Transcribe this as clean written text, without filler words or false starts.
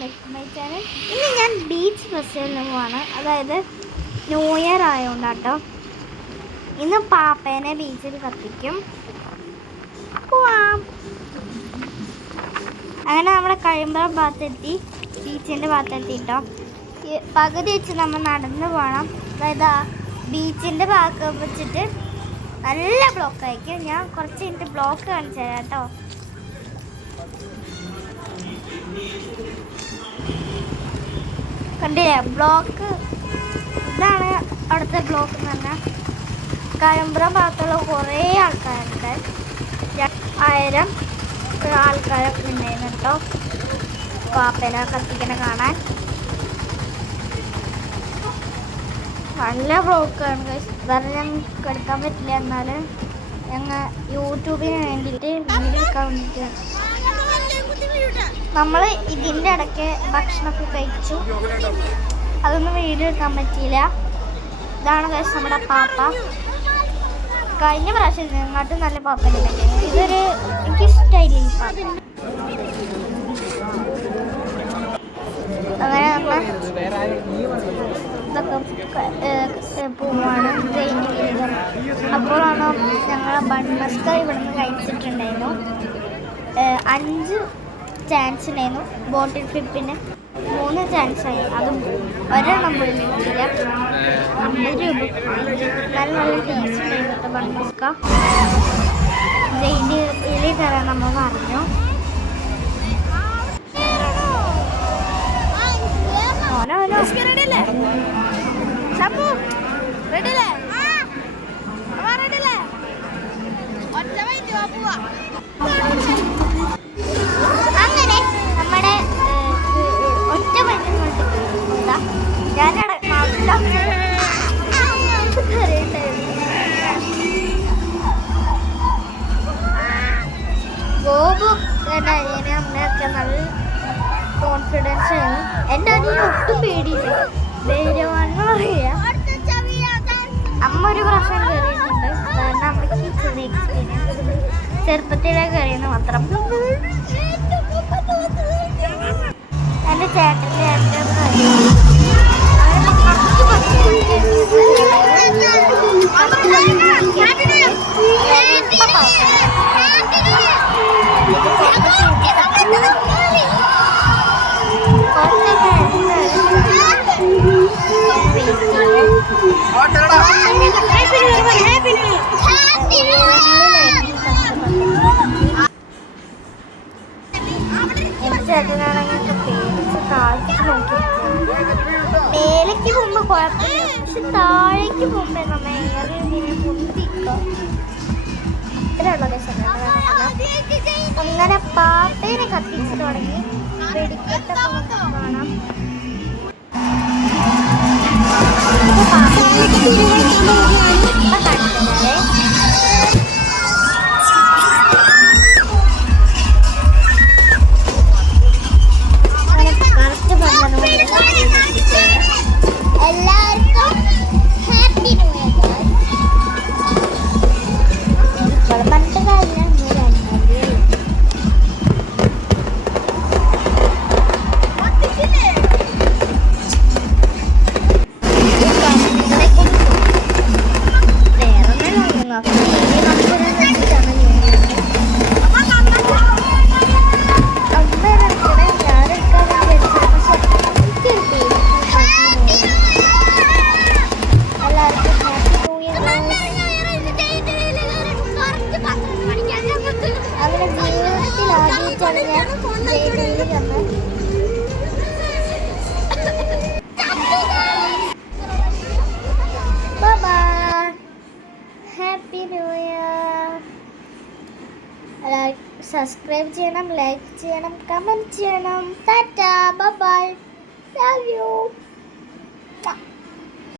My channel. ഇന്ന് ഞാൻ beach ഫെസ്റ്റിവലിന് പോവാണ്. അതായത് ന്യൂ ഇയർ ആയതുകൊണ്ടാട്ടോ. ഇന്ന് പാപ്പേനെ ബീച്ചിൽ കത്തിക്കും. പോവാം. അങ്ങനെ നമ്മുടെ കഴിയുമ്പുറം ഭാഗത്തെത്തി, ബീച്ചിൻ്റെ ഭാഗത്തെത്തിട്ടോ. പകുതി വെച്ച് നമ്മൾ നടന്ന് പോകണം. അതായത് ബീച്ചിൻ്റെ ഭാഗം വെച്ചിട്ട് നല്ല ബ്ലോക്ക് ആയിരിക്കും. ഞാൻ കുറച്ച് കഴിഞ്ഞിട്ട് ബ്ലോക്ക് കാണിച്ചു തരാം കേട്ടോ. കണ്ടില്ലേ ബ്ലോക്ക്? ഇതാണ് അവിടുത്തെ ബ്ലോക്ക് എന്ന് പറഞ്ഞാൽ. കഴിയുമ്പുറം ഭാഗത്തുള്ള കുറേ ആൾക്കാരുണ്ട്. 1000 ആൾക്കാരൊക്കെ ഉണ്ടായിരുന്നു കേട്ടോ പാപ്പേനെ കത്തിക്കണ കാണാൻ. നല്ല ബ്ലോക്കാണ്. വേറെ ഞങ്ങൾക്ക് എടുക്കാൻ പറ്റില്ല. എന്നാലും ഞങ്ങൾ യൂട്യൂബിന് വേണ്ടിയിട്ട് വീഡിയോ എടുക്കാൻ വേണ്ടിയിട്ട് നമ്മൾ ഇതിൻ്റെ ഇടയ്ക്ക് ഭക്ഷണമൊക്കെ കഴിച്ചു. അതൊന്നും വീഡിയോ എടുക്കാൻ പറ്റിയില്ല. ഇതാണ് കഴിച്ച് നമ്മുടെ പാപ്പ. കഴിഞ്ഞ പ്രാവശ്യം ഇതിനെക്കാട്ടും നല്ല പാപ്പനെ പറ്റി. ഇതൊരു എനിക്കിഷ്ടമായില്ല ഈ പാപ്പ. അങ്ങനെ നമ്മൾ ഇതൊക്കെ പോവാണ് ട്രെയിനിൽ വീഴുക. അപ്പോഴാണ് ഞങ്ങൾ ബൺമസ്ക ഇവിടുന്ന് കഴിച്ചിട്ടുണ്ടായിരുന്നു. 5 ചാൻസ് ഉണ്ടായിരുന്നു. ബോട്ടിൽ ട്രിപ്പിന് 3 ചാൻസ് ആയി. അതും ഒരെണ്ണം പോലും കിട്ടില്ല. 50 രൂപ. നല്ല ടേസ്റ്റ് ഉണ്ടായിരുന്നു ബൺമസ്ക. ട്രെയിനിൽ കയറാൻ നമ്മൾ പറഞ്ഞു. അങ്ങനെ നമ്മുടെ ഒറ്റ ഗോപു എൻ്റെ അനിയനെ അമ്മയൊക്കെ നല്ല കോൺഫിഡൻസ് ആയിരുന്നു. എൻ്റെ അനിയനെ ഒട്ടും പേടിയില്ല. ധൈര്യമാണെന്ന് പറയാം. അമ്മ ഒരു പ്രാവശ്യം കയറിയിട്ടുണ്ട്. കാരണം അമ്മയ്ക്ക് ചെറിയ എക്സ്പീരിയൻസ് ചെറുപ്പത്തിലേ കയറിയെന്ന് മാത്രം. എൻ്റെ ചേട്ടൻ്റെ ഏറ്റവും ചേട്ടനാണെങ്കിൽ പേടിച്ച് താഴേക്ക് നോക്കി. മേലേക്ക് പോകുമ്പോൾ കുഴപ്പമില്ല, പക്ഷെ താഴേക്ക് പോകുമ്പോൾ നമ്മ ഏറെ പൊന്തിക്കുക. അത്രയുള്ള അങ്ങനെ പാപ്പേനെ കത്തിച്ച് തുടങ്ങി. വെടിക്കെട്ടൊക്കെ കാണാം. Happy new year. സബ്സ്ക്രൈബ് ചെയ്യണം, ലൈക്ക് ചെയ്യണം, കമൻറ്റ് ചെയ്യണം. Tata, bye bye, love you.